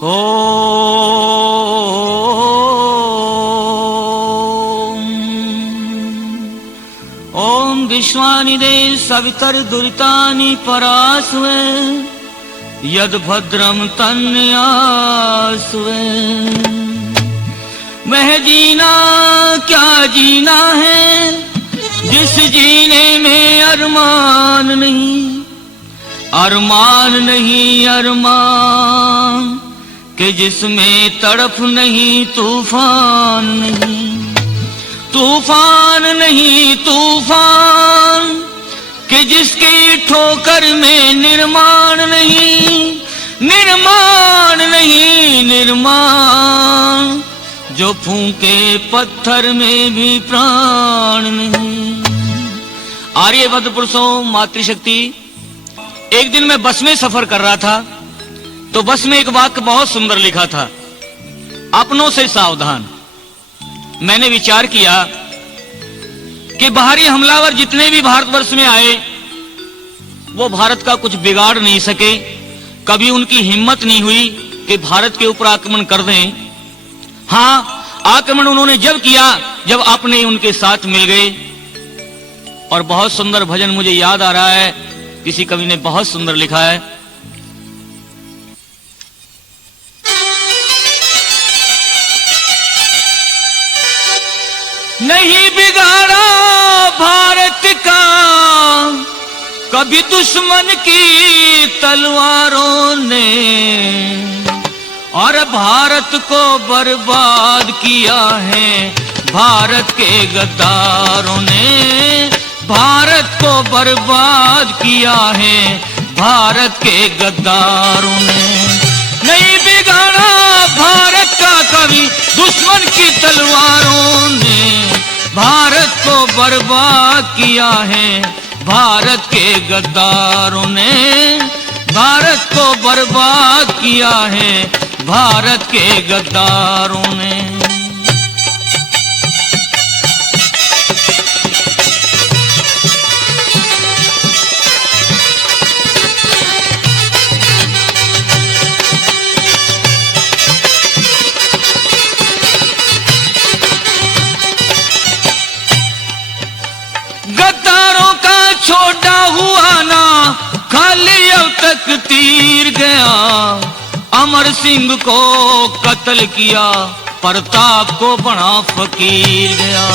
ओम विश्वानि देव सवितर दुरितानि परास्वे यद भद्रम तन्यास्वे। वह जीना क्या जीना है जिस जीने में अरमान नहीं, अरमान नहीं अरमान कि जिसमें तड़प नहीं तूफान नहीं, तूफान नहीं तूफान कि जिसकी ठोकर में निर्माण नहीं, निर्माण नहीं निर्माण जो फूंके पत्थर में भी प्राण नहीं। आर्यभद्र पुरुषों मातृशक्ति। एक दिन मैं बस में सफर कर रहा था तो बस में एक वाक्य बहुत सुंदर लिखा था, अपनों से सावधान। मैंने विचार किया कि बाहरी हमलावर जितने भी भारतवर्ष में आए वो भारत का कुछ बिगाड़ नहीं सके, कभी उनकी हिम्मत नहीं हुई कि भारत के ऊपर आक्रमण कर दें। हाँ, आक्रमण उन्होंने जब किया जब अपने उनके साथ मिल गए। और बहुत सुंदर भजन मुझे याद आ रहा है, किसी कवि ने बहुत सुंदर लिखा है। नहीं बिगाड़ा भारत का कभी दुश्मन की तलवारों ने, और भारत को बर्बाद किया है भारत के गद्दारों ने, भारत को बर्बाद किया है भारत के गद्दारों ने। नहीं बिगाड़ा भारत का कभी दुश्मन की तलवारों ने, भारत को बर्बाद किया है भारत के गद्दारों ने, भारत को बर्बाद किया है भारत के गद्दारों ने। गद्दारों का छोटा हुआ ना खाली अब तक तीर गया, अमर सिंह को कत्ल किया प्रताप को बड़ा फकीर गया,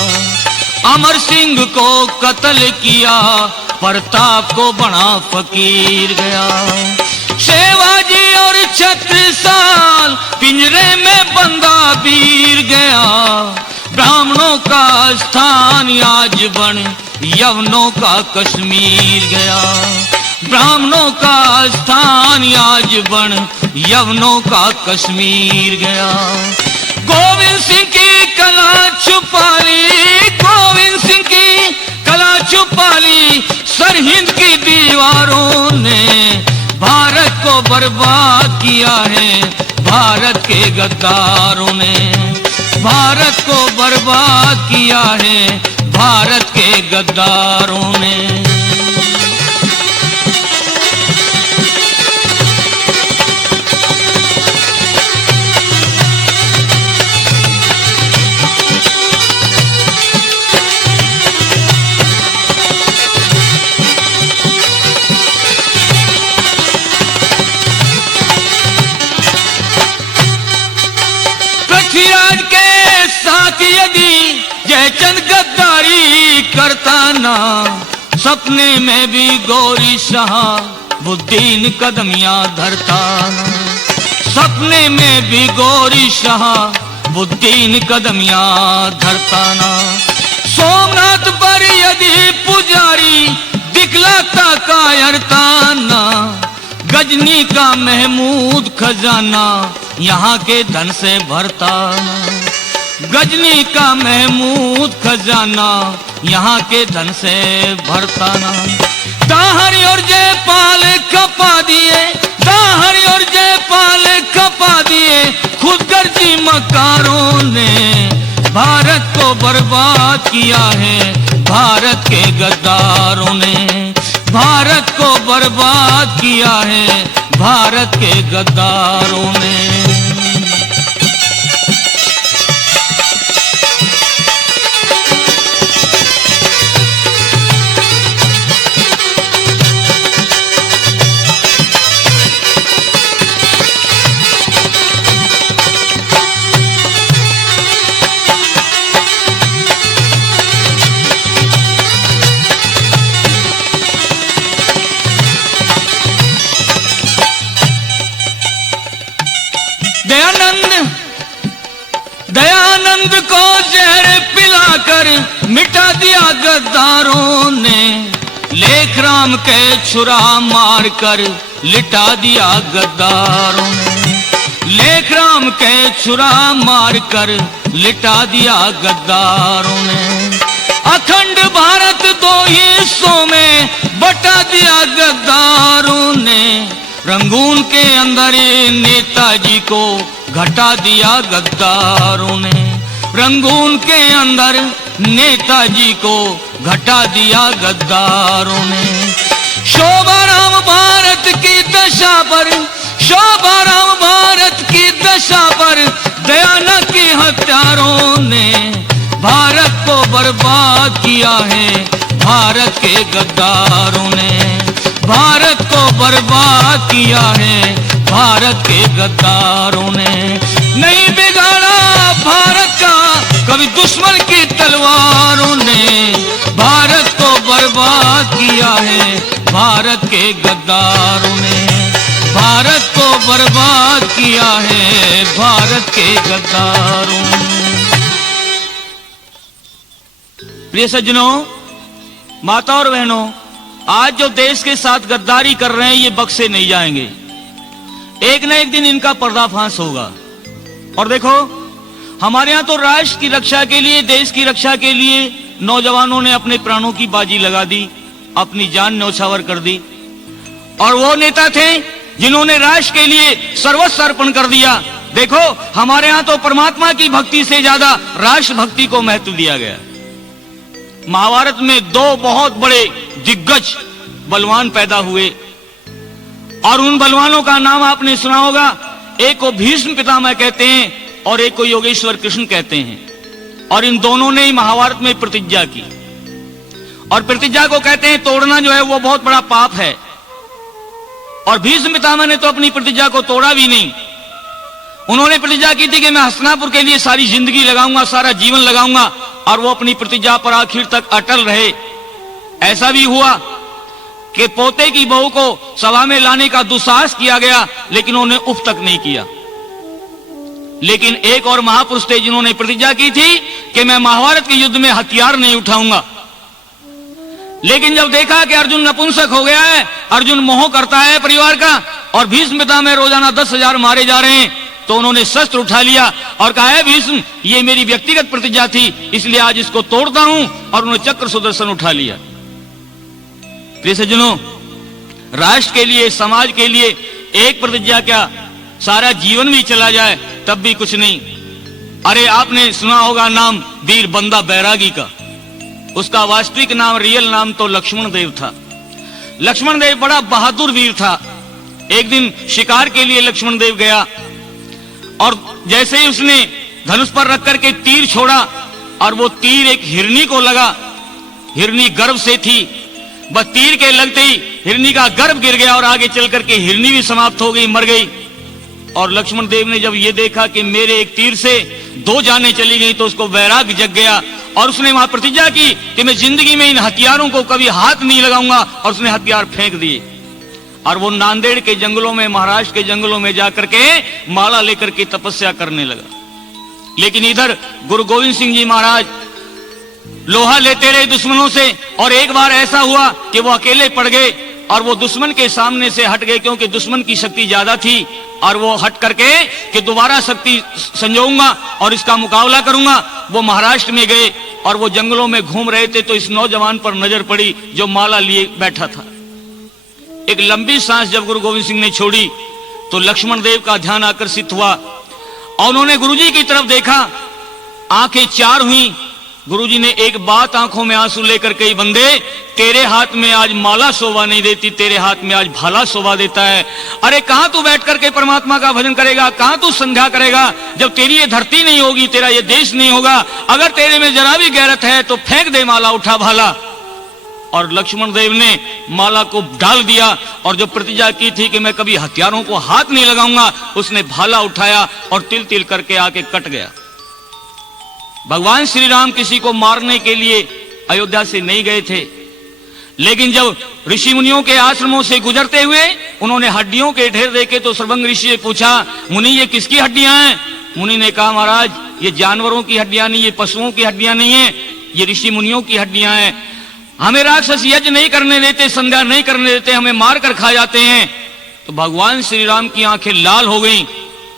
अमर सिंह को कत्ल किया प्रताप को बड़ा फकीर गया। शिवाजी और छत्रसाल पिंजरे में बंदा वीर गया, ब्राह्मणों का स्थान आज बन यवनों का कश्मीर गया, ब्राह्मणों का स्थान आज बन यवनों का कश्मीर गया। गोविंद सिंह की कला छुपा ली, गोविंद सिंह की कला छुपा ली सरहिंद की दीवारों ने, भारत को बर्बाद किया है भारत के गद्दारों ने, भारत को बर्बाद किया है भारत के गद्दारों ने। पृथ्वीराज के साथ यदि जयचंद गद्दारी करता ना, सपने में भी गौरी शहाबुद्दीन कदमियां धरता ना, सपने में भी गौरी शहाबुद्दीन कदमियां धरता ना। सोमनाथ पर यदि पुजारी दिखलाता कायरता ना, गजनी का महमूद खजाना यहाँ के धन से भरता ना, गजनी का महमूद खजाना यहाँ के धन से भरता ना। दाहरी और जयपाल खपा दिए, दाहरी और जयपाल खपा दिए खुद गर्जी मकारों ने, भारत को बर्बाद किया है भारत के गद्दारों ने, भारत को बर्बाद किया है भारत के गद्दारों ने। नंद को जहर पिलाकर मिटा दिया गद्दारों ने, लेख राम के छुरा मार कर लिटा दिया गद्दारों ने, लेख राम के छुरा मार कर लिटा दिया गद्दारों ने। अखंड भारत दो हिस्सों में बटा दिया गद्दारों ने, रंगून के अंदर नेताजी को घटा दिया गद्दारों ने, रंगून के अंदर नेताजी को घटा दिया गद्दारों ने। शोभा राम भारत की दशा पर, शोभा राम भारत की दशा पर दया न की हत्यारों ने, भारत को बर्बाद किया है भारत के गद्दारों ने, भारत को बर्बाद किया है भारत के गद्दारों ने। नहीं बिगाड़ा भारत का कभी दुश्मन की तलवारों ने, भारत को बर्बाद किया है भारत के गद्दारों ने, भारत को बर्बाद किया है भारत के गद्दारों ने। प्रिय सज्जनों, माता और बहनों, आज जो देश के साथ गद्दारी कर रहे हैं ये बख्शे नहीं जाएंगे। एक न एक दिन इनका पर्दाफाश होगा। और देखो, हमारे यहां तो राष्ट्र की रक्षा के लिए, देश की रक्षा के लिए नौजवानों ने अपने प्राणों की बाजी लगा दी, अपनी जान न्यौछावर कर दी। और वो नेता थे जिन्होंने राष्ट्र के लिए सर्वस्व अर्पण कर दिया। देखो, हमारे यहां तो परमात्मा की भक्ति से ज्यादा राष्ट्र भक्ति को महत्व दिया गया। महाभारत में दो बहुत बड़े दिग्गज बलवान पैदा हुए और उन बलवानों का नाम आपने सुना होगा। एक को भीष्म पितामह कहते हैं और एक को योगेश्वर कृष्ण कहते हैं। और इन दोनों ने ही महाभारत में प्रतिज्ञा की। और प्रतिज्ञा को कहते हैं तोड़ना जो है वो बहुत बड़ा पाप है। और भीष्म पितामह ने तो अपनी प्रतिज्ञा को तोड़ा भी नहीं। उन्होंने प्रतिज्ञा की थी कि मैं हस्तिनापुर के लिए सारी जिंदगी लगाऊंगा, सारा जीवन लगाऊंगा। और वो अपनी प्रतिज्ञा पर आखिर तक अटल रहे। ऐसा भी हुआ कि पोते की बहू को सभा में लाने का दुस्साहस किया गया, लेकिन उन्होंने उफ तक नहीं किया। लेकिन एक और महापुरुष थे जिन्होंने प्रतिज्ञा की थी कि मैं महाभारत के युद्ध में हथियार नहीं उठाऊंगा। लेकिन जब देखा कि अर्जुन नपुंसक हो गया है, अर्जुन मोह करता है परिवार का, और भीष्म पितामह रोजाना 10,000 मारे जा रहे हैं, तो उन्होंने शस्त्र उठा लिया और कहा है भीष्म, ये मेरी व्यक्तिगत प्रतिज्ञा थी, इसलिए आज इसको तोड़ता हूं। और उन्होंने चक्र सुदर्शन उठा लिया। प्रिय सज्जनों, राष्ट्र के लिए, समाज के लिए एक प्रतिज्ञा क्या, सारा जीवन भी चला जाए तब भी कुछ नहीं। अरे आपने सुना होगा नाम वीर बंदा बैरागी का। उसका वास्तविक नाम, रियल नाम तो लक्ष्मण देव था। लक्ष्मण देव बड़ा बहादुर वीर था। एक दिन शिकार के लिए लक्ष्मण देव गया और जैसे ही उसने धनुष पर रख करके तीर छोड़ा और वो तीर एक हिरनी को लगा। हिरनी गर्भ से थी, बस तीर के लगते ही हिरनी का गर्भ गिर गया और आगे चल करके हिरनी भी समाप्त हो गई, मर गई। और लक्ष्मण देव ने जब ये देखा कि मेरे एक तीर से 2 जानें चली गई, तो उसको वैराग्य जग गया और उसने वहां प्रतिज्ञा की कि मैं जिंदगी में इन हथियारों को कभी हाथ नहीं लगाऊंगा। और उसने हथियार फेंक दिए और वो नांदेड़ के जंगलों में, महाराष्ट्र के जंगलों में जाकर के माला लेकर के तपस्या करने लगा। लेकिन इधर गुरु गोविंद सिंह जी महाराज लोहा लेते रहे दुश्मनों से। और एक बार ऐसा हुआ कि वो अकेले पड़ गए और वो दुश्मन के सामने से हट गए, क्योंकि दुश्मन की शक्ति ज्यादा थी। और वो हट करके कि दोबारा शक्ति संजोऊंगा और इसका मुकाबला करूंगा, वो महाराष्ट्र में गए और वो जंगलों में घूम रहे थे। तो इस नौजवान पर नजर पड़ी जो माला लिए बैठा था। एक लंबी सांस जब गुरु गोविंद सिंह ने छोड़ी तो लक्ष्मण देव का ध्यान आकर्षित हुआ और उन्होंने गुरुजी की तरफ देखा। आंखें 4 हुई। गुरुजी ने एक बात आंखों में आंसू लेकर कही, बंदे तेरे हाथ में आज माला शोभा नहीं देती, तेरे हाथ में आज भाला शोभा देता है। अरे कहां तू बैठ करके परमात्मा का भजन करेगा, कहां तू संध्या करेगा, जब तेरी ये धरती नहीं होगी, तेरा ये देश नहीं होगा। अगर तेरे में जरा भी गैरत है तो फेंक दे माला, उठा भाला। और लक्ष्मण देव ने माला को डाल दिया और जो प्रतिज्ञा की थी कि मैं कभी हथियारों को हाथ नहीं लगाऊंगा, उसने भाला उठाया और तिल तिल करके आके कट गया। भगवान श्री राम किसी को मारने के लिए अयोध्या से नहीं गए थे, लेकिन जब ऋषि मुनियों के आश्रमों से गुजरते हुए उन्होंने हड्डियों के ढेर देखे तो सर्वंग ऋषि से पूछा, मुनि ये किसकी हड्डियां हैं? मुनि ने कहा, महाराज ये जानवरों की हड्डियां नहीं, ये पशुओं की हड्डियां नहीं है, ये ऋषि मुनियों की हड्डियां हैं। हमें राक्षस यज्ञ नहीं करने देते, संध्या नहीं करने देते, हमें मार कर खा जाते हैं। तो भगवान श्री राम की आंखें लाल हो गईं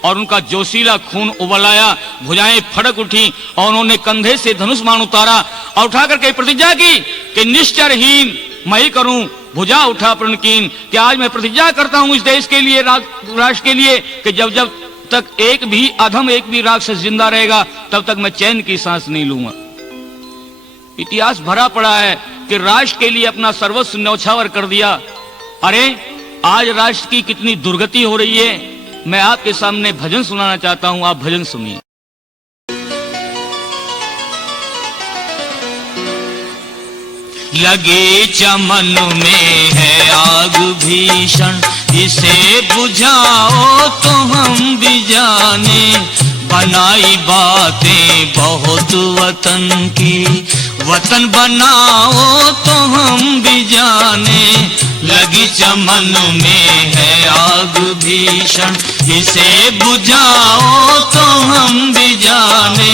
और उनका जोशीला खून उबल आया, भुजाएं फड़क उठी और उन्होंने कंधे से धनुष बाण उतारा और उठा करके प्रतिज्ञा की कि निश्चरहीन मैं ही करूं, भुजा उठा प्रणकीन, कि आज मैं प्रतिज्ञा करता हूं इस देश के लिए, राष्ट्र के लिए, कि जब जब तक एक भी अधम, एक भी राक्षस जिंदा रहेगा तब तक मैं चैन की सांस नहीं लूंगा। इतिहास भरा पड़ा है कि राष्ट्र के लिए अपना सर्वस्व न्यौछावर कर दिया। अरे आज राष्ट्र की कितनी दुर्गति हो रही है। मैं आपके सामने भजन सुनाना चाहता हूं, आप भजन सुनिए। लगे चमन में है आग भीषण, इसे बुझाओ तो हम भी जाने, बनाई बातें बहुत वतन की, वतन बनाओ तो हम भी जाने। लगी चमन में है आग भीषण, इसे बुझाओ तो हम भी जाने,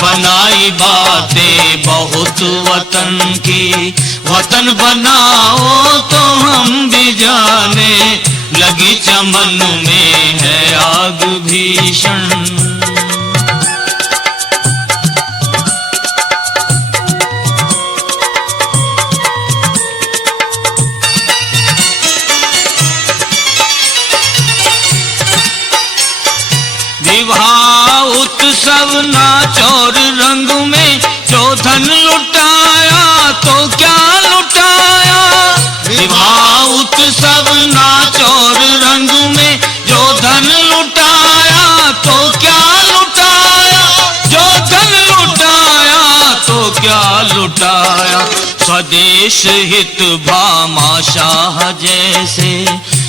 बनाई बातें बहुत वतन की, वतन बनाओ तो हम भी जाने। लगी चमन में है आग भीषण। विवाह उत्सव नाच और रंग में जो धन लुटाया तो क्या लुटाया। विवाह उत्सव नाच और रंग में जो धन लुटाया तो क्या लुटाया, जो धन लुटाया तो क्या लुटाया। स्वदेश हित भामाशाह जैसे,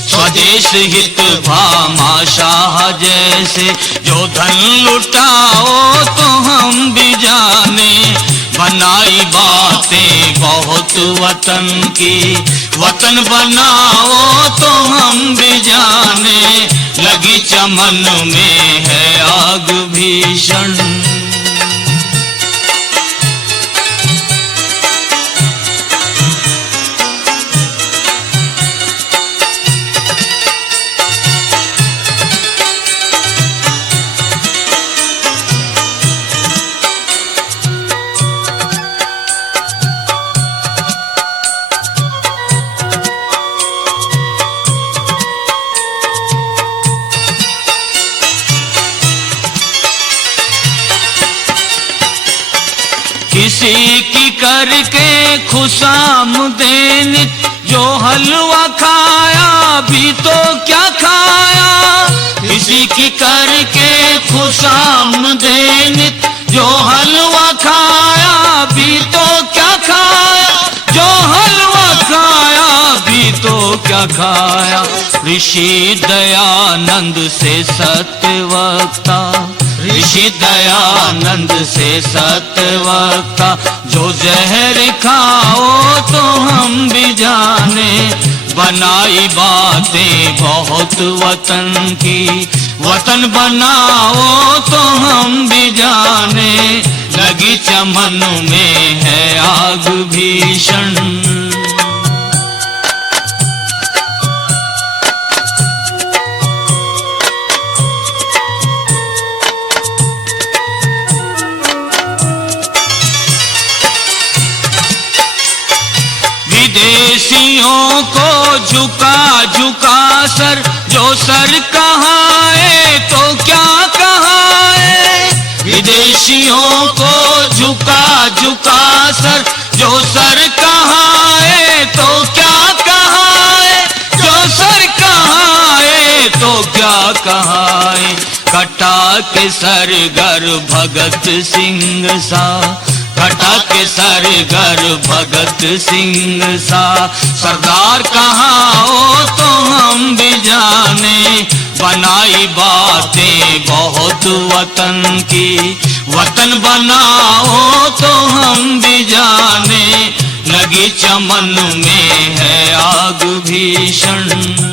स्वदेश हित भामाशाह जैसे, जो धन लुटाओ तो हम भी जाने। बनाई बातें बहुत वतन की, वतन बनाओ तो हम भी जाने। लगी चमन में है आग भीषण। किसी की करके खुशामदीन, जो हलवा खाया भी तो क्या खाया। किसी की करके खुशामदीन, जो हलवा खाया भी तो क्या खाया, जो हलवा खाया भी तो क्या खाया। ऋषि दयानंद से सत्यवक्ता, ऋषि दयानंद से सत्यवक्ता, जो जहर खाओ तो हम भी जाने। बनाई बातें बहुत वतन की, वतन बनाओ तो हम भी जाने। लगी चमन में है आग भीषण। विदेशियों को झुका झुका सर, जो सर कहाए तो क्या कहाए। विदेशियों को झुका झुका सर, जो सर कहाए तो क्या कहाए, जो सर कहाए तो क्या कहाए। कटा के सर गर भगत सिंह सा, कटा के सर गर भगत सिंह सा। सरदार कहाओ तो हम भी जाने। बनाई बातें बहुत वतन की, वतन बनाओ तो हम भी जाने। लगी चमन में है आग भीषण।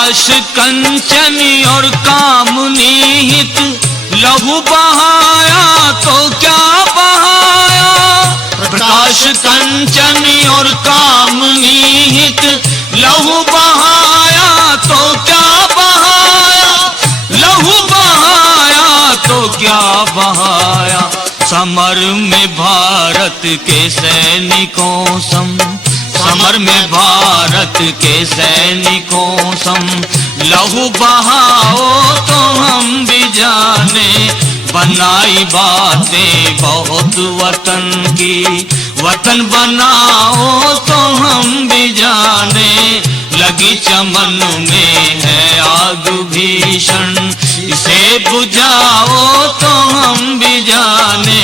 प्रकाश कंचन और कामनी हित लहू बहाया तो क्या बहाया। प्रकाश कंचन और कामनी हित लहू बहाया तो क्या बहाया। लहू बहाया तो क्या बहाया। समर में भारत के सैनिकों सम, समर में भारत के सैनिकों सम लहू बहाओ तो हम भी जाने। बनाई बातें बहुत वतन की, वतन बनाओ तो हम भी जाने। लगी चमन में है आग भीषण, इसे बुझाओ तो हम भी जाने।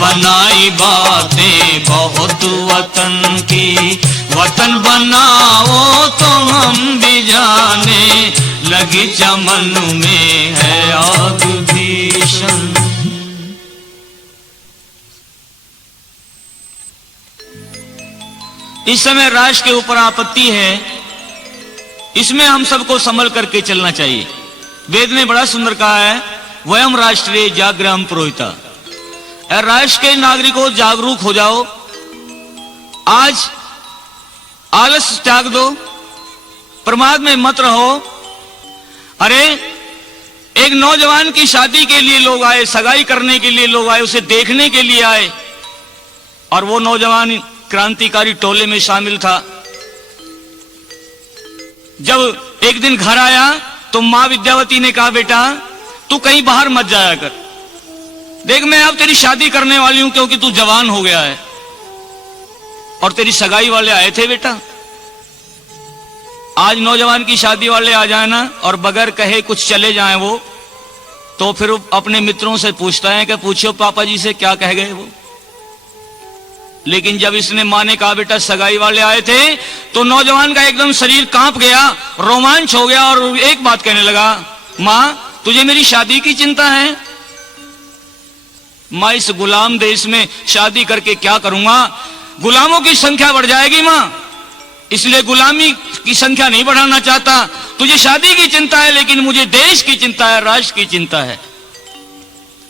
बनाई बातें बहुत वतन की, वतन बनाओ तो हम भी जाने। लगी चमन में है आग भीषण। इस समय राष्ट्र के ऊपर आपत्ति है, इसमें हम सबको संभल करके चलना चाहिए। वेद ने बड़ा सुंदर कहा है, वयम राष्ट्रे जागृहम पुरोहिता। राष्ट्र के नागरिकों जागरूक हो जाओ, आज आलस त्याग दो, प्रमाद में मत रहो। अरे एक नौजवान की शादी के लिए लोग आए, सगाई करने के लिए लोग आए, उसे देखने के लिए आए, और वो नौजवान क्रांतिकारी टोले में शामिल था। जब एक दिन घर आया तो मां विद्यावती ने कहा, बेटा तू कहीं बाहर मत जाया कर, देख मैं अब तेरी शादी करने वाली हूं क्योंकि तू जवान हो गया है, और तेरी सगाई वाले आए थे बेटा। आज नौजवान की शादी वाले आ जाए ना और बगैर कहे कुछ चले जाएं वो, तो फिर अपने मित्रों से पूछता है कि पूछो पापा जी से क्या कह गए वो। लेकिन जब इसने मां ने कहा बेटा सगाई वाले आए थे, तो नौजवान का एकदम शरीर कांप गया, रोमांच हो गया, और एक बात कहने लगा, मां तुझे मेरी शादी की चिंता है? मां इस गुलाम देश में शादी करके क्या करूंगा, गुलामों की संख्या बढ़ जाएगी मां, इसलिए गुलामी की संख्या नहीं बढ़ाना चाहता। तुझे शादी की चिंता है लेकिन मुझे देश की चिंता है, राष्ट्र की चिंता है।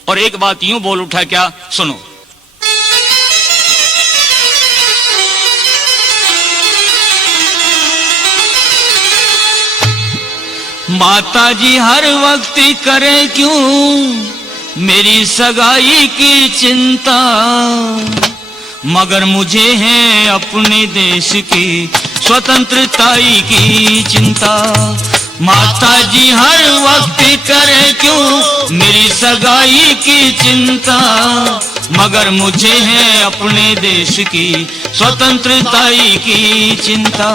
और एक बात यूं बोल उठा, क्या? सुनो, माता जी हर वक्त करे क्यों मेरी सगाई की चिंता, मगर मुझे है अपने देश की स्वतंत्रताई की चिंता। माता जी हर वक्त करे क्यों मेरी सगाई की चिंता, मगर मुझे है अपने देश की स्वतंत्रताई की चिंता।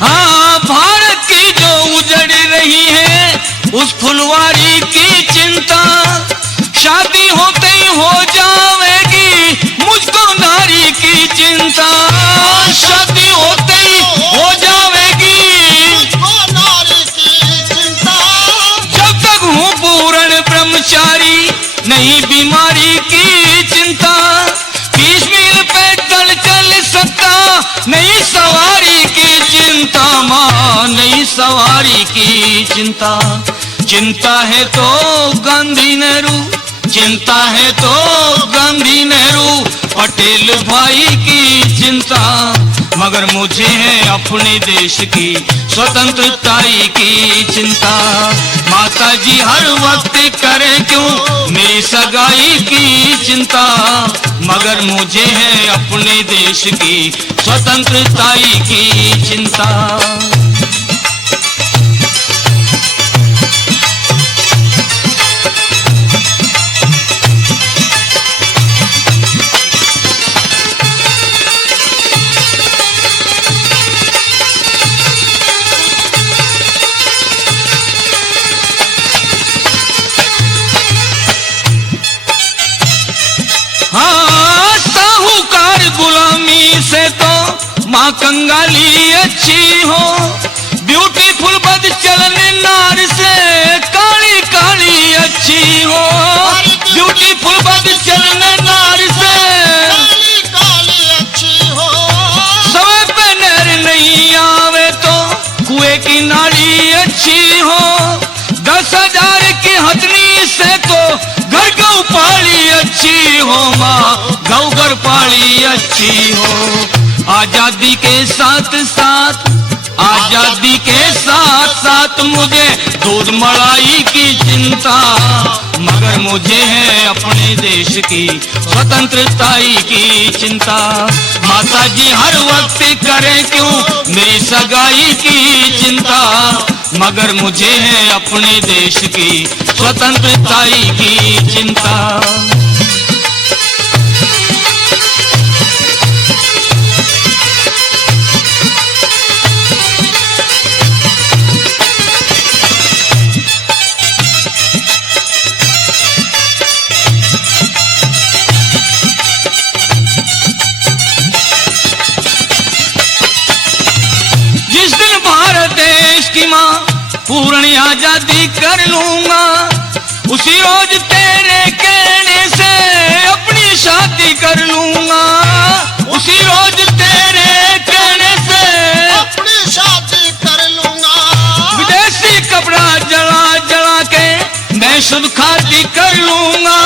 हाँ, भारत की जो उजड़ रही है उस फुलवारी की चिंता, शादी होते ही हो जाएगी मुझको नारी की चिंता। शादी होते ही हो जाएगी मुझको नारी की चिंता, जब तक हूँ पूर्ण ब्रह्मचारी नहीं बीमारी की चिंता। 20 मील पैदल चल सकता नहीं सवारी की चिंता, मां नहीं सवारी की चिंता। चिंता है तो गांधी नेहरू, चिंता है तो गांधी नेहरू पटेल भाई की चिंता, मगर मुझे है अपने देश की स्वतंत्रताई की चिंता। माता जी हर वक्त करे क्यों मेरी सगाई की चिंता, मगर मुझे है अपने देश की स्वतंत्रताई की चिंता। हाँ, साहूकार गुलामी से तो माँ कंगाली अच्छी हो, ब्यूटीफुल बद चलने नार से काली काली हो माँ, गौ घर पाली अच्छी हो। आजादी के साथ साथ, आजादी के साथ साथ मुझे दूध मलाई की चिंता, मगर मुझे है अपने देश की स्वतंत्रता की चिंता। माता जी हर वक्त करे क्यों मेरी सगाई की चिंता, मगर मुझे है अपने देश की स्वतंत्रता की चिंता। पूर्ण आजादी कर लूंगा, उसी रोज तेरे कहने से अपनी शादी कर लूंगा, उसी रोज तेरे कहने से अपनी शादी कर लूंगा। विदेशी कपड़ा जला जला के मैं शुद्ध खादी कर लूंगा।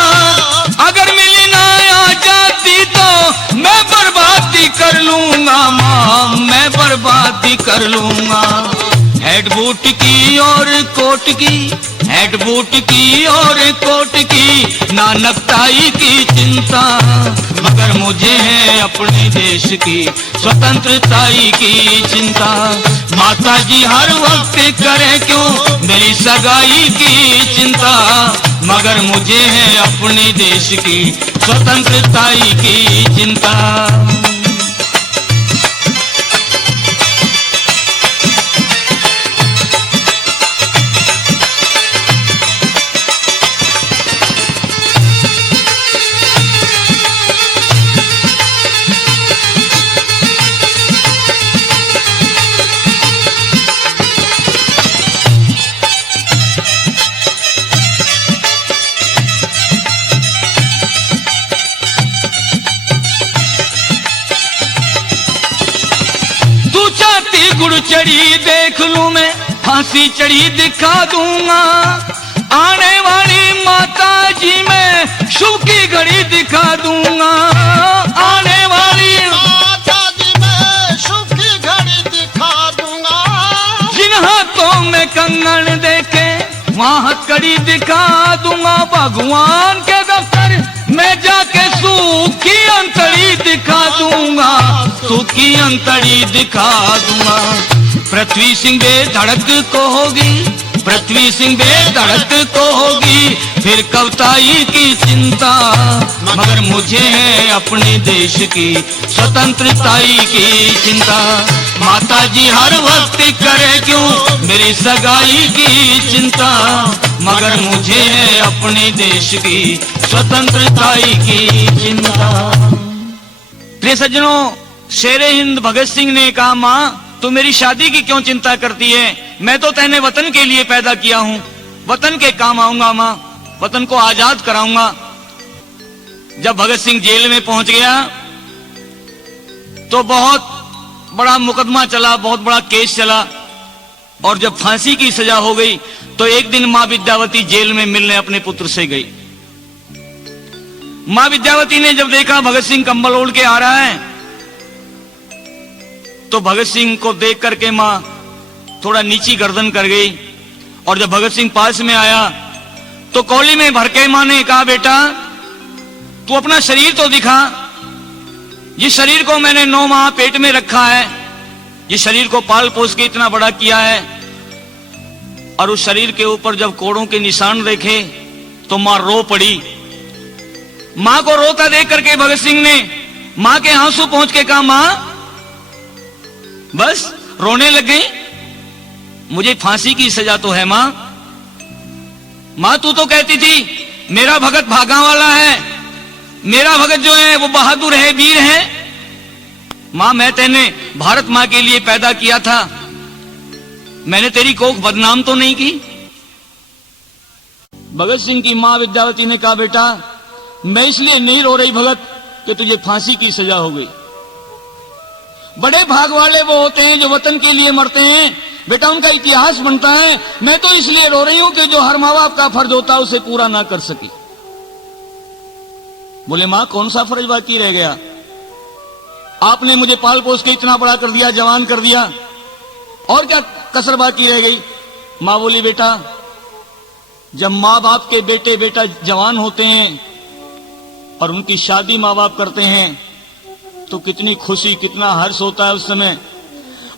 अगर मिली ना आजादी तो मैं बर्बादी कर लूंगा माँ, मैं बर्बादी कर लूंगा। हेड बूट की और कोट की, हेड बूट की और कोट की, ना नेकटाई की चिंता, मगर मुझे है अपने देश की स्वतंत्रता की चिंता। माता जी हर वक्त करे क्यों मेरी सगाई की चिंता, मगर मुझे है अपने देश की स्वतंत्रता की चिंता। गुड़ चढ़ी देख लूं मैं, फांसी चढ़ी दिखा दूंगा। आने वाली माता जी मैं शुभ की घड़ी दिखा दूंगा। आने वाली माता जी मैं शुभ की घड़ी दिखा दूंगा। जिन हाथों में कंगन देखे वहां हथकड़ी दिखा दूंगा। भगवान के दफ्तर में जाके सूखी अंतड़ी दिखा दूंगा, सूखी अंतड़ी दिखा दूंगा। पृथ्वी सिंह बेधड़क को होगी, पृथ्वी सिंह बेधड़क को होगी फिर कवताई की चिंता, मगर मुझे है अपने देश की स्वतंत्रता की चिंता। माता जी हर वक्त करे क्यों मेरी सगाई की चिंता, मगर मुझे है अपने देश की स्वतंत्रता की चिंता। प्रिय सज्जनों, शेरे हिंद भगत सिंह ने कहा, माँ तू मेरी शादी की क्यों चिंता करती है? मैं तो तेने वतन के लिए पैदा किया हूं, वतन के काम आऊंगा माँ, वतन को आजाद कराऊंगा। जब भगत सिंह जेल में पहुंच गया तो बहुत बड़ा मुकदमा चला, बहुत बड़ा केस चला, और जब फांसी की सजा हो गई तो एक दिन मां विद्यावती जेल में मिलने अपने पुत्र से गई। मां विद्यावती ने जब देखा भगत सिंह कंबल ओढ़ के आ रहा है तो भगत सिंह को देख करके मां थोड़ा नीची गर्दन कर गई, और जब भगत सिंह पास में आया तो कौली में भर के मां ने कहा, बेटा तू अपना शरीर तो दिखा, जिस शरीर को मैंने 9 माह पेट में रखा है, जिस शरीर को पाल पोस के इतना बड़ा किया है, और उस शरीर के ऊपर जब कोड़ों के निशान देखे तो मां रो पड़ी। मां को रोता देख करके भगत सिंह ने मां के आंसू पहुंच के कहा, मां बस रोने लग गई, मुझे फांसी की सजा तो है मां। मां तू तो कहती थी मेरा भगत भागा वाला है, मेरा भगत जो है वो बहादुर है, वीर है। मां मैं तेने भारत मां के लिए पैदा किया था, मैंने तेरी कोख बदनाम तो नहीं की? भगत सिंह की मां विद्यावती ने कहा, बेटा मैं इसलिए नहीं रो रही भगत कि तुझे फांसी की सजा हो गई। बड़े भाग वाले वो होते हैं जो वतन के लिए मरते हैं, बेटा उनका इतिहास बनता है। मैं तो इसलिए रो रही हूं कि जो हर माँ बाप का फर्ज होता है उसे पूरा ना कर सकी। बोले मां कौन सा फर्ज बाकी रह गया, आपने मुझे पाल पोस के इतना बड़ा कर दिया, जवान कर दिया, और क्या कसर बाकी रह गई। मां बोली बेटा जब मां बाप के बेटे बेटा जवान होते हैं और उनकी शादी मां बाप करते हैं तो कितनी खुशी कितना हर्ष होता है उस समय।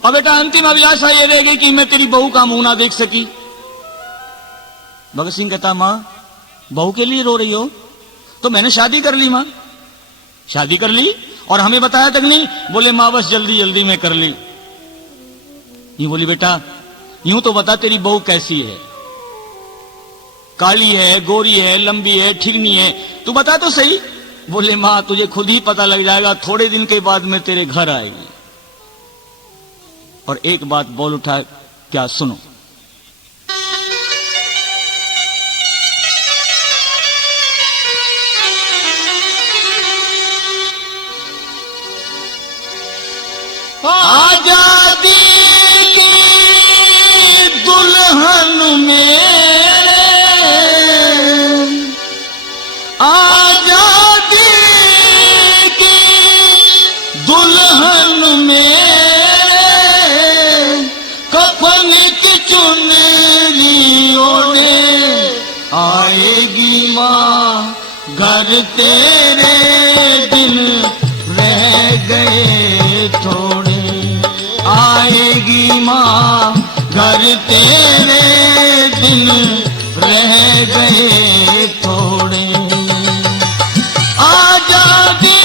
और बेटा अंतिम अभिलाषा ये रह गई कि मैं तेरी बहू का मुंह ना देख सकी। भगत सिंह कहता मां बहू के लिए रो रही हो, तो मैंने शादी कर ली मां, शादी कर ली और हमें बताया तक नहीं। बोले मां बस जल्दी जल्दी में कर ली। यूं बोली बेटा यूं तो बता तेरी बहू कैसी है, काली है, गोरी है, लंबी है, ठिगनी है, तू बता तो सही। बोले मां तुझे खुद ही पता लग जाएगा, थोड़े दिन के बाद में तेरे घर आएगी। और एक बात बोल उठा, क्या सुनो। आजादी की दुल्हन में, आजादी की दुल्हन में कफन की चुनरी ओढ़े आएगी मां, घर तेरे दिन रह गए थोड़े, आएगी मां घर तेरे दिन रह गए थोड़े। आजादी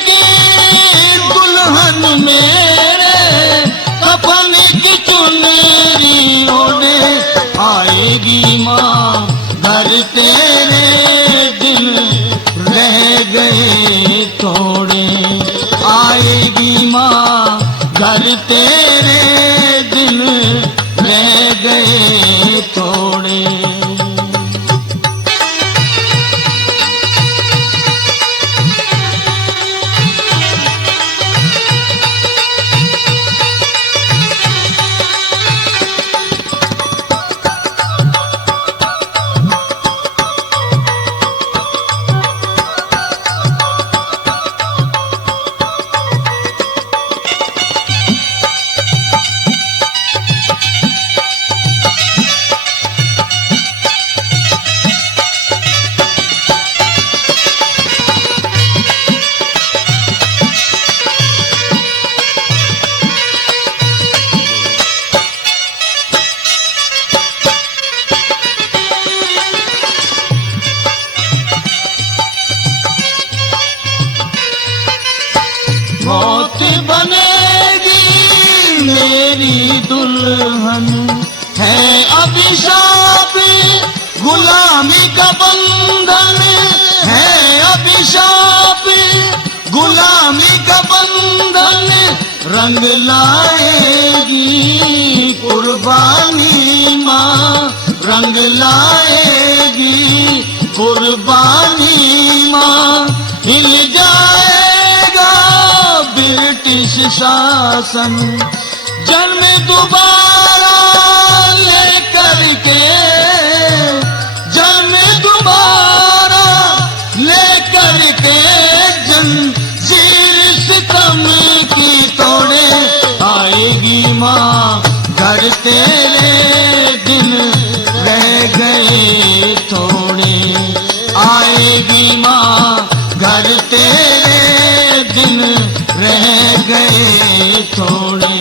की दुल्हन मेरे कफन की चुनरी ओढ़े आएगी मां, घर तेरे दिन रह गए थोड़े, आएगी मां घर तेरे दिन रह गए थोड़े। मौत बनेगी मेरी दुल्हन, है अभिशाप गुलामी का बंधन, है अभिशाप गुलामी का बंधन, रंग लाएगी कुर्बानी मां, रंग लाएगी कुर्बानी मां, हिल जाएगा ब्रिटिश शासन, जन्म दोबारा लेकर के, जन्म दोबारा लेकर के, जंजीर सितम की तोड़े आएगी मां, घर तेरे दिन रह गए थोड़े, आएगी मां घर तेरे दिन रह गए थोड़े।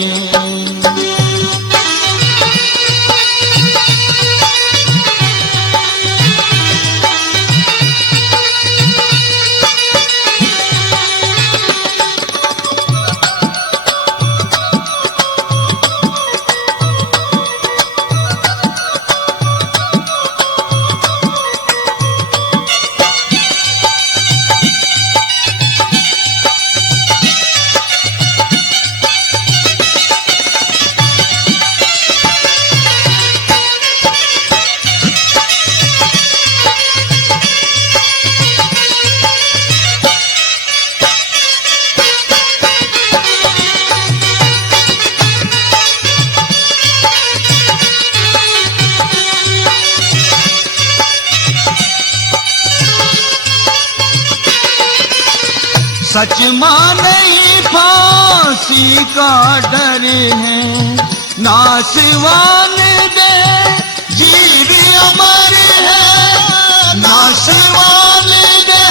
सच माने ही फांसी का डर है, नासवान दे जीव अमर है, नासवान दे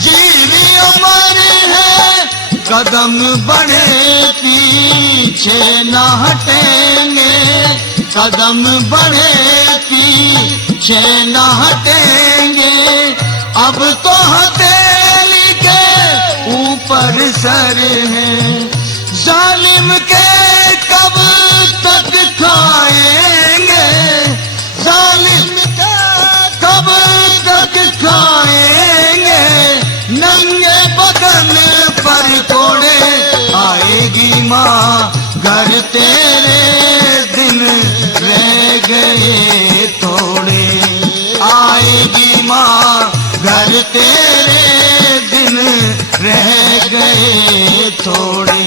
जीव अमर है। कदम बढ़े पीछे न हटेंगे, कदम बढ़े पीछे न हटेंगे। अब तो हथेली के ऊपर सर है, जालिम के कब तक खाएंगे, जालिम के कब तक खाएंगे। नंगे बदन पर कोड़े आएगी माँ, घर तेरे दिन रह गए थोड़े। आएगी माँ, घर तेरे दिन रह गए थोड़े।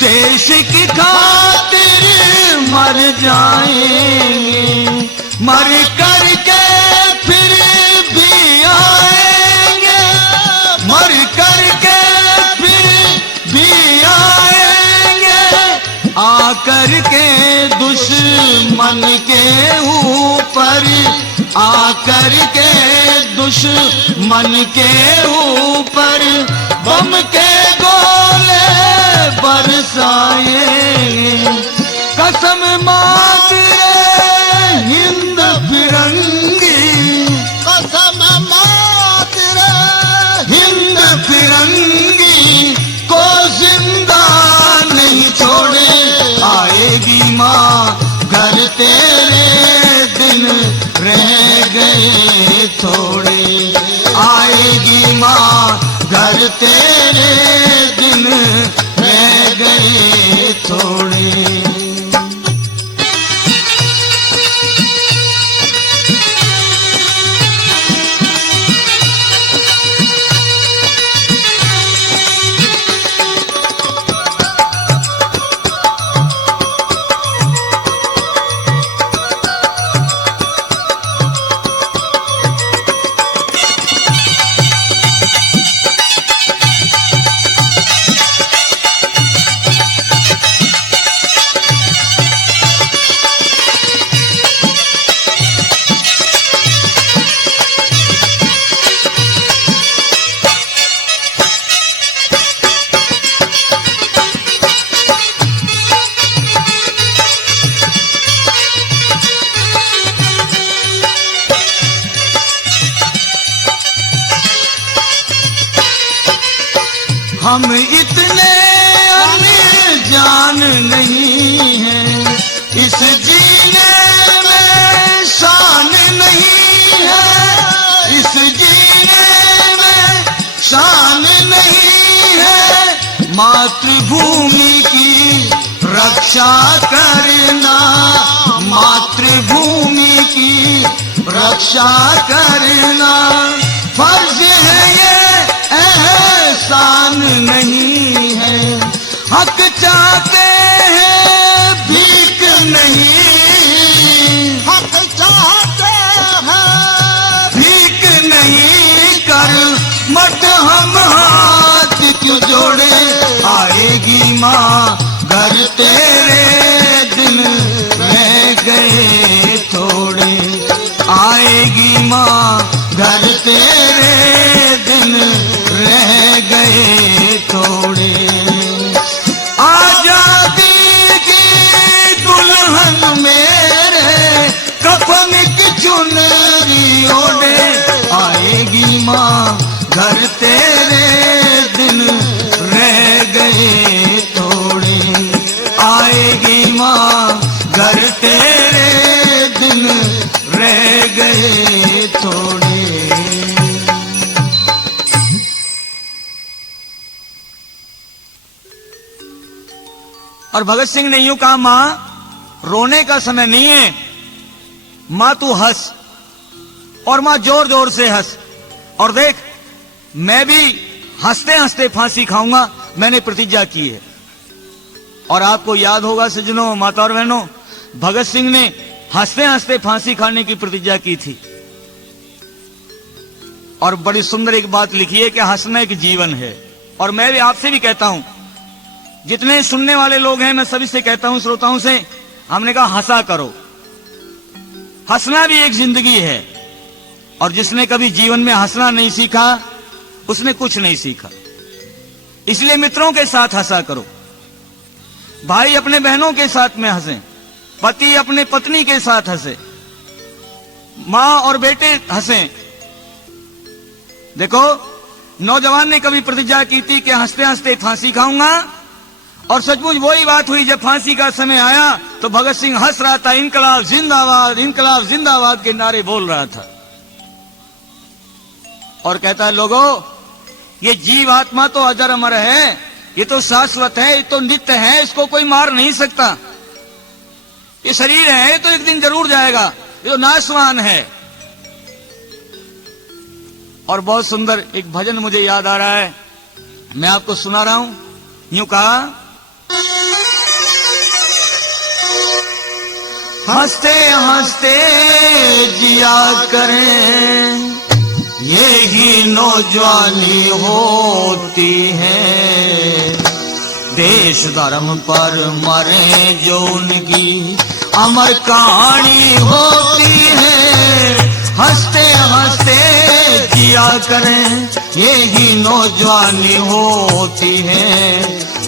देश की खातिर मर जाएंगे, मर कर के फिर भी आएंगे, मर कर के फिर भी आएंगे। आकर के दुश्मन के ऊपर, आकर के दुश्मन के ऊपर बम के गोले बरसाए। कसम मांगे हिंद फिरंगी, कसम मांगे हिंद फिरंगी को जिंदा नहीं छोड़े। आएगी माँ, घर तेरे दिन रह गए थोड़े। आएगी माँ, घर तेरे दिन रह गए थोड़े। हम इतने अनजान नहीं हैं, इस जीने में शान नहीं है, इस जीने में शान नहीं है। मातृभूमि की रक्षा करना, मातृभूमि की रक्षा करना फर्ज है, ये एहसान नहीं है। हक चाहते हैं भीख नहीं, हक चाहते हैं भीख नहीं। कर मत हम हाथ क्यों जोड़े। आएगी माँ, घर तेरे दिन रह गए थोड़े। आएगी माँ, घर तेरे दिन रह गए थोड़े। आजादी की दुल्हन मेरे कफन की चुनरी ओढ़े। आएगी माँ, घर तेरे दिन रह गए थोड़े। आएगी माँ, घर तेरे दिन रह गए थोड़े। और भगत सिंह ने यूं कहा, मां रोने का समय नहीं है, मां तू हंस। और मां जोर जोर से हंस, और देख मैं भी हंसते हंसते फांसी खाऊंगा, मैंने प्रतिज्ञा की है। और आपको याद होगा सज्जनों, माता और बहनों, भगत सिंह ने हंसते हंसते फांसी खाने की प्रतिज्ञा की थी। और बड़ी सुंदर एक बात लिखी है कि हंसना एक जीवन है। और मैं भी आपसे भी कहता हूं, जितने सुनने वाले लोग हैं, मैं सभी से कहता हूं, श्रोताओं से, हमने कहा हंसा करो। हंसना भी एक जिंदगी है, और जिसने कभी जीवन में हंसना नहीं सीखा उसने कुछ नहीं सीखा। इसलिए मित्रों के साथ हंसा करो, भाई अपने बहनों के साथ में हंसे, पति अपने पत्नी के साथ हंसे, मां और बेटे हंसे। देखो, नौजवान ने कभी प्रतिज्ञा की थी कि हंसते हंसते फांसी खाऊंगा, और सचमुच वही बात हुई। जब फांसी का समय आया तो भगत सिंह हंस रहा था, इनकलाब जिंदाबाद के नारे बोल रहा था, और कहता है, लोगों ये जीव आत्मा तो अजर अमर है, ये तो शाश्वत है, ये तो नित्य है, इसको कोई मार नहीं सकता। ये शरीर है, ये तो एक दिन जरूर जाएगा, ये तो नाशवान है। और बहुत सुंदर एक भजन मुझे याद आ रहा है, मैं आपको सुना रहा हूं। यूं कहा, हंसते हंसते जिया करें, यही नौजवानी होती है, देश धर्म पर मरे जो उनकी अमर कहानी होती है। हंसते हंसते जिया करें, यही नौजवानी होती है,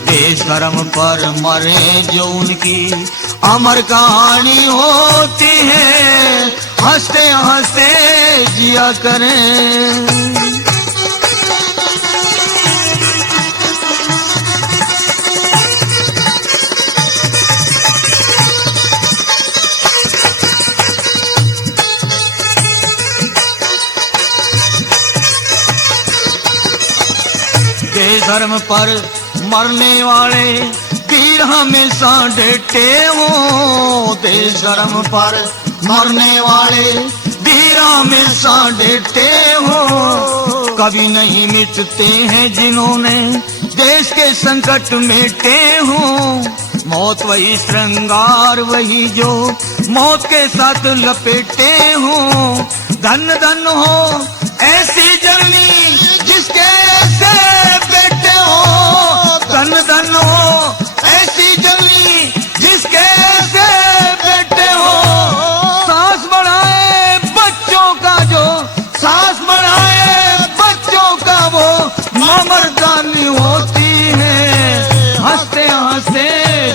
देश धर्म पर मरे जो उनकी अमर कहानी होती है। हंसते हंसते जिया करें। देश धर्म पर मरने वाले वीर हमेशा डटे हो, देश धर्म पर मरने वाले वीर हमेशा डटे हो, कभी नहीं मिटते हैं जिन्होंने देश के संकट मेटे हो। मौत वही श्रृंगार, वही जो मौत के साथ लपेटे हो। धन धन हो ऐसी जननी जिसके ऐसे बेटे हो, धन धन हो ऐसी जननी जिसके ऐसे बेटे हो। सांस बढ़ाए बच्चों का, जो सांस बढ़ाए बच्चों का, वो ममरदानी होती है। हंसते हंसते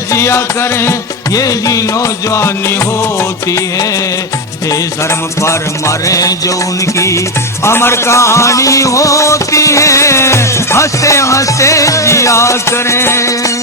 जिया करें, यही नौजवानी होती है, देश धर्म पर मरे जो उनकी अमर कहानी होती है। हंसते हंसते जिया करें।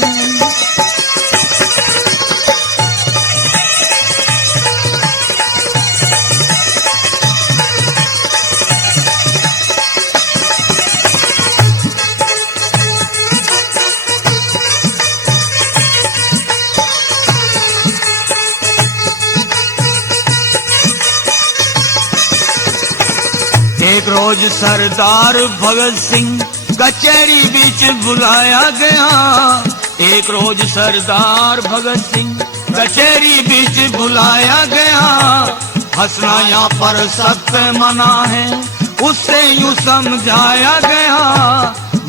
एक रोज सरदार भगत सिंह कचहरी बीच बुलाया गया। एक रोज सरदार भगत सिंह कचहरी बीच बुलाया गया। हंसना यहाँ पर सख्त मना है, उससे यूं समझाया गया,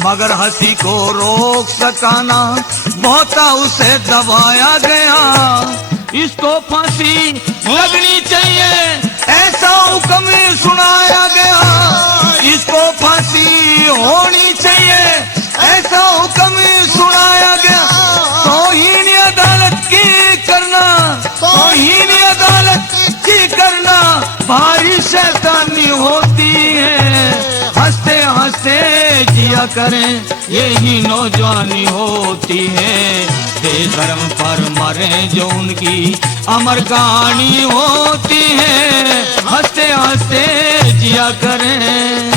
मगर हंसी को रोक सकाना बहुता उसे दबाया गया। इसको फांसी लगनी चाहिए ऐसा हुक्म सुनाया गया। इसको फांसी होनी चाहिए ऐसा हुक्म सुनाया गया। तौहीन अदालत की करना, तौहीन अदालत की करना भारी शैतानी होती है। हंसते हंसते जिया करें, यही नौजवानी होती है, देश धर्म पर मरे जो उनकी अमर कहानी होती है। हंसते हंसते जिया करें।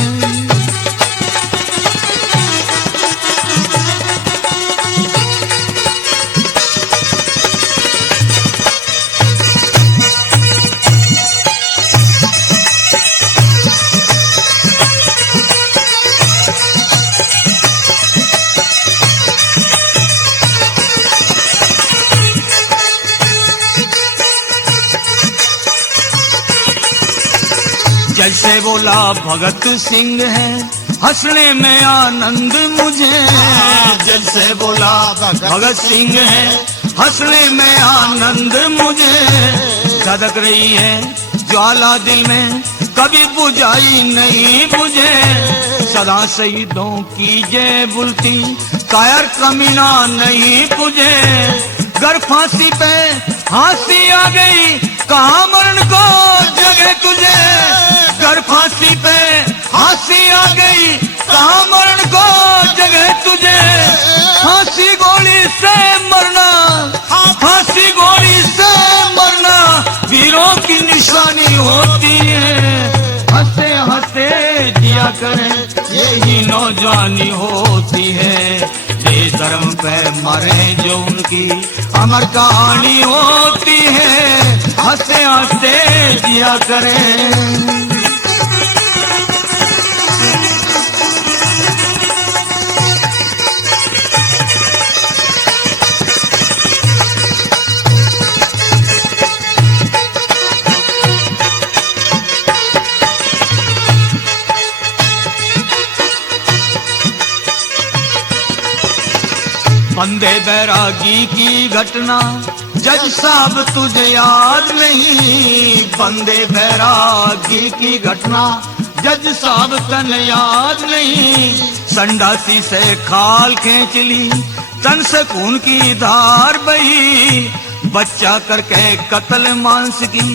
जैसे बोला भगत सिंह है, हंसने में आनंद मुझे। जैसे बोला भगत सिंह है, हंसने में आनंद मुझे। धधक रही है ज्वाला दिल में, कभी बुझाई नहीं बुझे। सदा शहीदों की जय बुलती, कायर कमीना नहीं बुझे। गर फांसी पे फांसी आ गई, कहाँ मरण को जगह तुझे। गर फांसी पे फांसी आ गई, कहाँ मरण को जगह तुझे। फांसी गोली से मरना, फांसी गोली से मरना वीरों की निशानी होती है। हंसते हंसते जिया करें, यही नौजवानी होती है। देश धर्म पे मरे जो उनकी अमर कहानी होती है। हंसते हंसते जिया करें। बंदे बैरागी की घटना जज साहब तुझे याद नहीं। बंदे बैरागी की घटना जज साहब तने याद नहीं। संडासी से खाल खींच ली, तन से खून की धार बही। बच्चा करके कत्ल मांस की,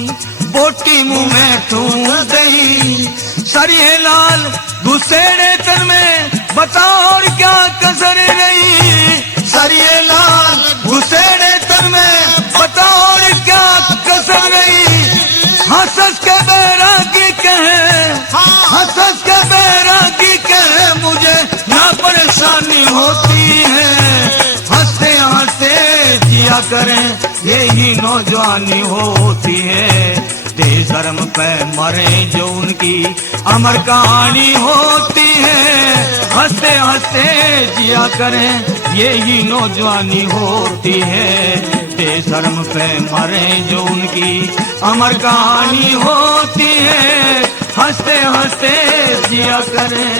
बोटी मुंह में ठूंस दई। सरिये लाल घुसेड़े तन में, बताओ और क्या कसर रही। सरिये लाल घुसेड़े तन में, बताओ और क्या कसर रही। हंस के बैरागी कहे, हंस के बैरागी कहे, मुझे ना परेशानी होती है। हंसते हंसते जिया करें, यही नौजवानी होती है। देश धर्म पे मरे जो उनकी अमर कहानी होती है। हंसते हंसते जिया करें, यही नौजवानी होती है। देश धर्म पे मरे जो उनकी अमर कहानी होती है। हंसते हंसते जिया करें।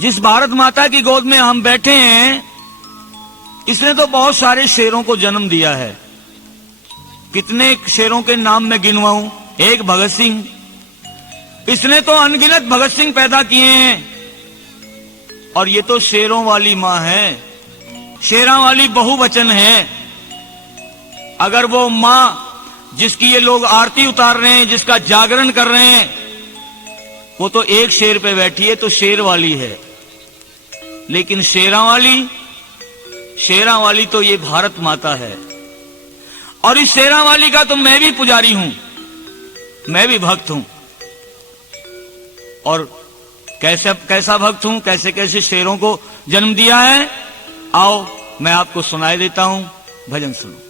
जिस भारत माता की गोद में हम बैठे हैं, इसने तो बहुत सारे शेरों को जन्म दिया है। कितने शेरों के नाम मैं गिनवाऊं। एक भगत सिंह, इसने तो अनगिनत भगत सिंह पैदा किए हैं। और ये तो शेरों वाली मां है, शेरा वाली बहुवचन है। अगर वो मां जिसकी ये लोग आरती उतार रहे हैं, जिसका जागरण कर रहे हैं, वो तो एक शेर पे बैठी है, तो शेर वाली है। लेकिन शेरा वाली तो ये भारत माता है। और इस शेरा वाली का तो मैं भी पुजारी हूं, मैं भी भक्त हूं। और कैसा भक्त हूं, कैसे कैसे शेरों को जन्म दिया है, आओ मैं आपको सुनाई देता हूं। भजन सुनो।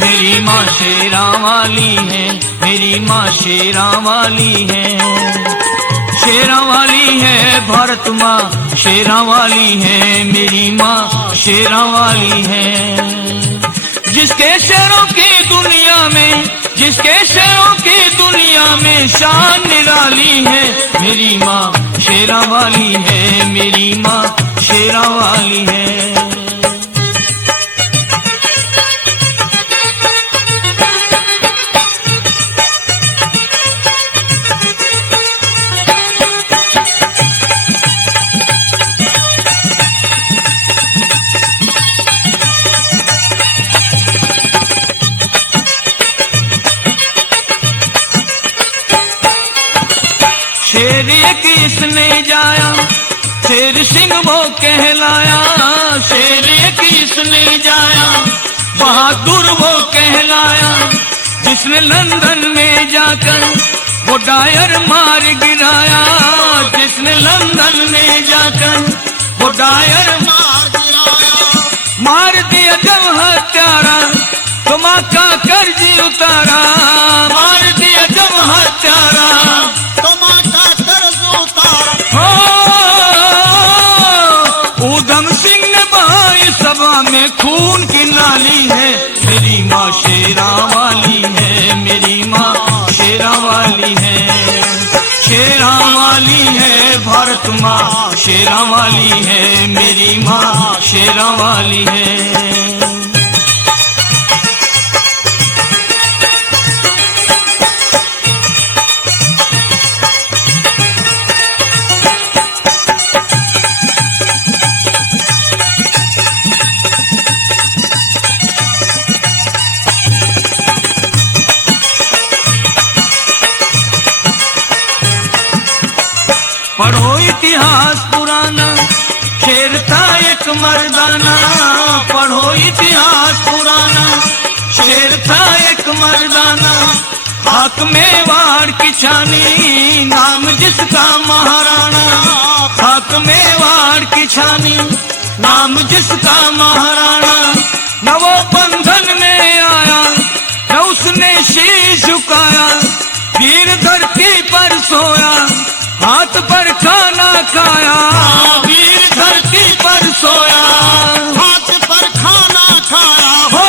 मेरी माँ शेरा वाली है, मेरी माँ शेरा वाली है। शेरा वाली है भारत माँ, शेरा वाली है मेरी माँ, शेरा वाली है। जिसके शेरों की दुनिया में, जिसके शेरों की दुनिया में शान निराली है, मेरी माँ शेरा वाली है, मेरी माँ शेरा वाली है। शेर किसने जाया, शेर सिंह वो कहलाया। शेर किसने जाया, बहादुर वो कहलाया। जिसने लंदन में जाकर वो डायर मार गिराया। जिसने लंदन में जाकर वो डायर मार गिराया। मार दिया जब हत्यारा तो मार माँ का कर्ज उतारा, मार दिया जब हत्यारा। तो माँ का कर्ज उतारा, हो ऊधम सिंह ने बहाई सभा में खून की नाली है। मेरी माँ शेरा वाली है, मेरी माँ शेरा वाली है, शेरा वाली है भारत माँ, शेरा वाली है मेरी माँ, शेरा वाली है। पढ़ो इतिहास पुराना, शेर था एक मर्दाना। पढ़ो इतिहास पुराना, शेर था एक मर्दाना। हाक मेवाड़ की छानी, नाम जिसका महाराणा। हाक मेवाड़ की छानी, नाम जिसका महाराणा। न वो बंधन में आया, न उसने शीश झुकाया। वीर धरती पर सोया, हाथ पर खाना खाया। वीर धरती पर सोया, हाथ पर खाना खाया। हो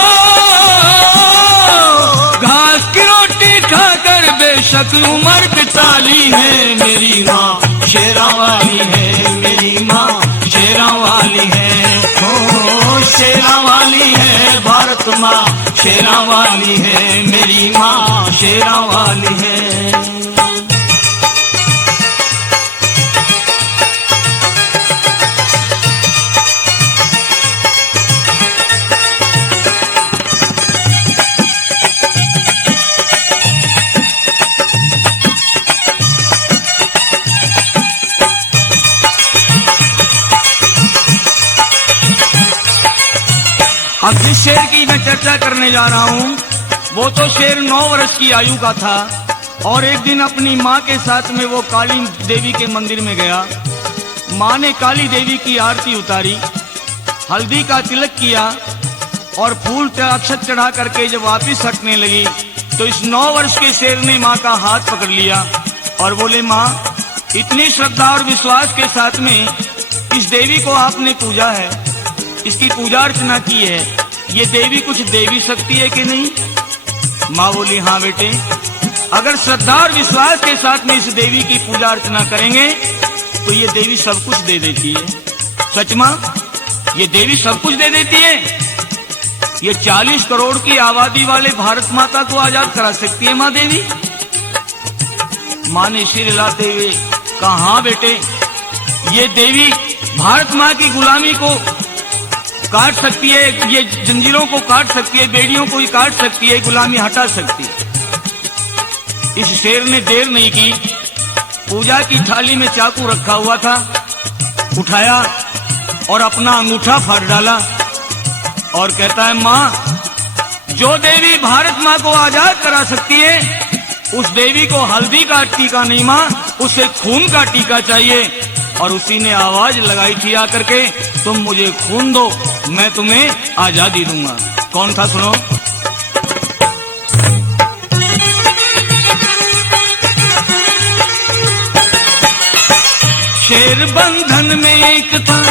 घास की रोटी खाकर बेशक उम्र बिताली है। मेरी माँ शेरा वाली है, मेरी माँ शेरा वाली है। हो शेरा वाली है भारत माँ, शेरा वाली है मेरी माँ, शेरा वाली है। अब जिस शेर की मैं चर्चा करने जा रहा हूँ, वो तो शेर 9 वर्ष की आयु का था और एक दिन अपनी माँ के साथ में वो काली देवी के मंदिर में गया। माँ ने काली देवी की आरती उतारी, हल्दी का तिलक किया और फूल अक्षत चढ़ा करके जब वापिस हटने लगी तो इस 9 वर्ष के शेर ने माँ का हाथ पकड़ लिया और बोले, माँ इतनी श्रद्धा और विश्वास के साथ में इस देवी को आपने पूजा है, इसकी पूजा अर्चना की है, ये देवी कुछ देवी शक्ति है कि नहीं? माँ बोली, हाँ बेटे, अगर श्रद्धा और विश्वास के साथ में इस देवी की पूजा अर्चना करेंगे तो ये देवी सब कुछ दे देती है। सच माँ, ये देवी सब कुछ दे देती है। ये 40 करोड़ की आबादी वाले भारत माता को आजाद करा सकती है माँ देवी। माँ ने सिर हिलाते हुए कहा, हाँ बेटे, ये देवी भारत माँ की गुलामी को काट सकती है, ये जंजीरों को काट सकती है, बेड़ियों को ही काट सकती है, गुलामी हटा सकती है। इस शेर ने देर नहीं की, पूजा की थाली में चाकू रखा हुआ था, उठाया और अपना अंगूठा फाड़ डाला और कहता है, माँ, जो देवी भारत माँ को आजाद करा सकती है उस देवी को हल्दी का टीका नहीं माँ, उसे खून का टीका चाहिए। और उसी ने आवाज लगाई थी आकर के, तुम मुझे खून दो, मैं तुम्हें आजादी दूंगा। कौन था सुनो। शेर बंधन में एक था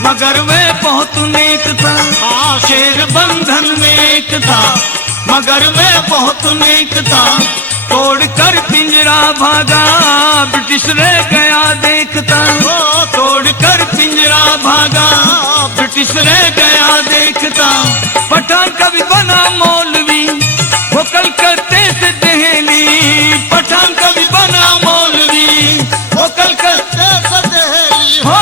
मगर वह बहुत नेक था। हाँ, शेर बंधन में एक था मगर वह बहुत नेक था। तोड़कर पिंजरा भागा, ब्रिटिश रह गया देखता। तोड़कर पिंजरा भागा, ब्रिटिश रह गया देखता। पठान कभी बना मौलवी, वो कलकत्ते से दिल्ली। पठान कभी बना मौलवी, वो कलकत्ते से दिल्ली। हो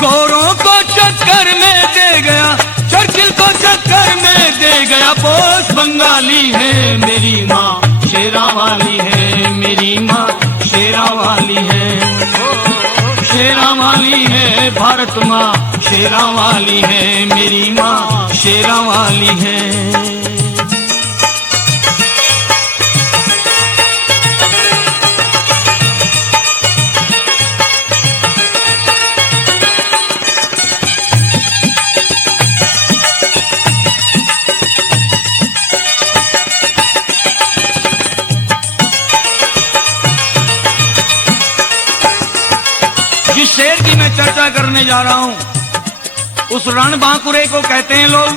गोरों को चक्कर में दे गया, चर्चिल को चक्कर में दे गया। बोस बंगाली है मेरी माँ, शेरा वाली है मेरी माँ, शेरा वाली है। शेरा वाली है भारत माँ, शेरा वाली है मेरी माँ, शेरा वाली है। चर्चा करने जा रहा हूं उस रणबांकुरे को कहते हैं लोग।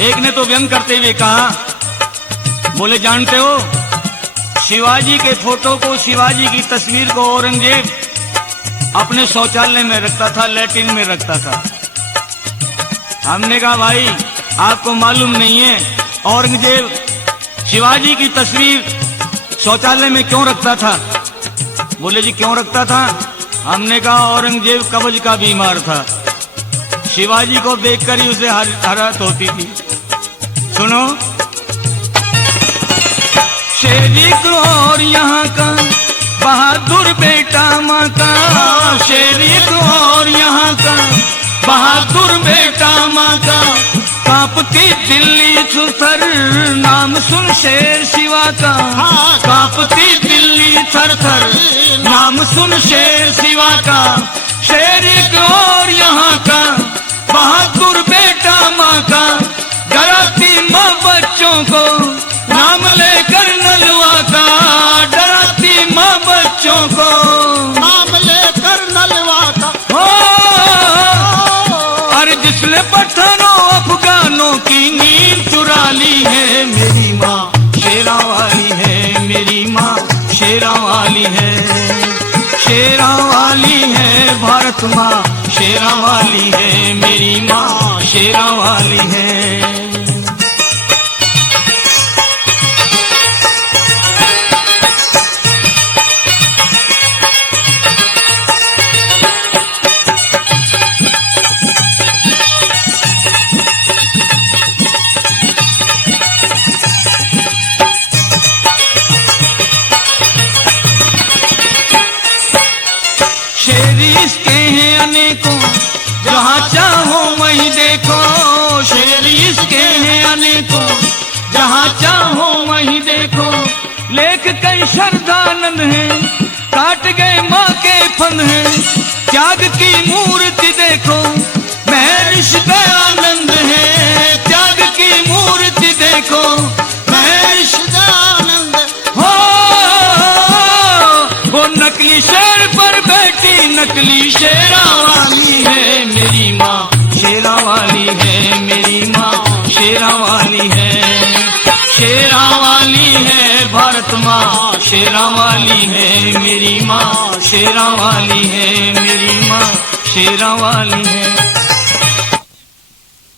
एक ने तो व्यंग करते हुए कहा, बोले जानते हो शिवाजी के फोटो को, शिवाजी की तस्वीर को औरंगजेब अपने शौचालय में रखता था, लैट्रिन में रखता था। हमने कहा भाई आपको मालूम नहीं है औरंगजेब शिवाजी की तस्वीर शौचालय में क्यों रखता था? बोले जी क्यों रखता था? हमने कहा औरंगजेब कब्ज का बीमार था, शिवाजी को देखकर ही उसे हरारत होती थी। सुनो, शेरी और यहाँ का बहादुर बेटा माँ का, शेरी और यहाँ का बहादुर बेटा माँ का, कांपती दिल्ली थर नाम सुन शेर शिवा का, कांपती दिल्ली थर थर नाम सुन शेर शिवा का, शेर एक और यहाँ का बहादुर बेटा माँ का, डराती माँ बच्चों को नाम लेकर नलवा का, डराती माँ बच्चों को नाम लेकर नलवा का। हो अरे जिसने पठानों अफगानों की नींद चुरा ली है, मेरी माँ शेरा वाली है, मेरी माँ शेरा वाली है, शेरा वाली है भारत माँ शेरा वाली है, मेरी माँ शेरा वाली है। शेर इसके हैं अनेकों जहाँ चाहो वहीं देखो, शेर इसके हैं अनेकों जहाँ चाहो वहीं देखो, लेख कई श्रद्धानंद है काट गए माँ के फन है, त्याग की मूर्ति देखो महर्षि दयानंद है, त्याग की मूर्ति देखो महर्षि दयानंद हो। वो नकली शेर पर बैठी नकली शेरा वाली है, मेरी माँ शेरा वाली है, मेरी माँ शेरा वाली है, शेरा वाली है भारत माँ शेरा वाली है, मेरी माँ शेरा वाली है, मेरी माँ शेरा वाली है।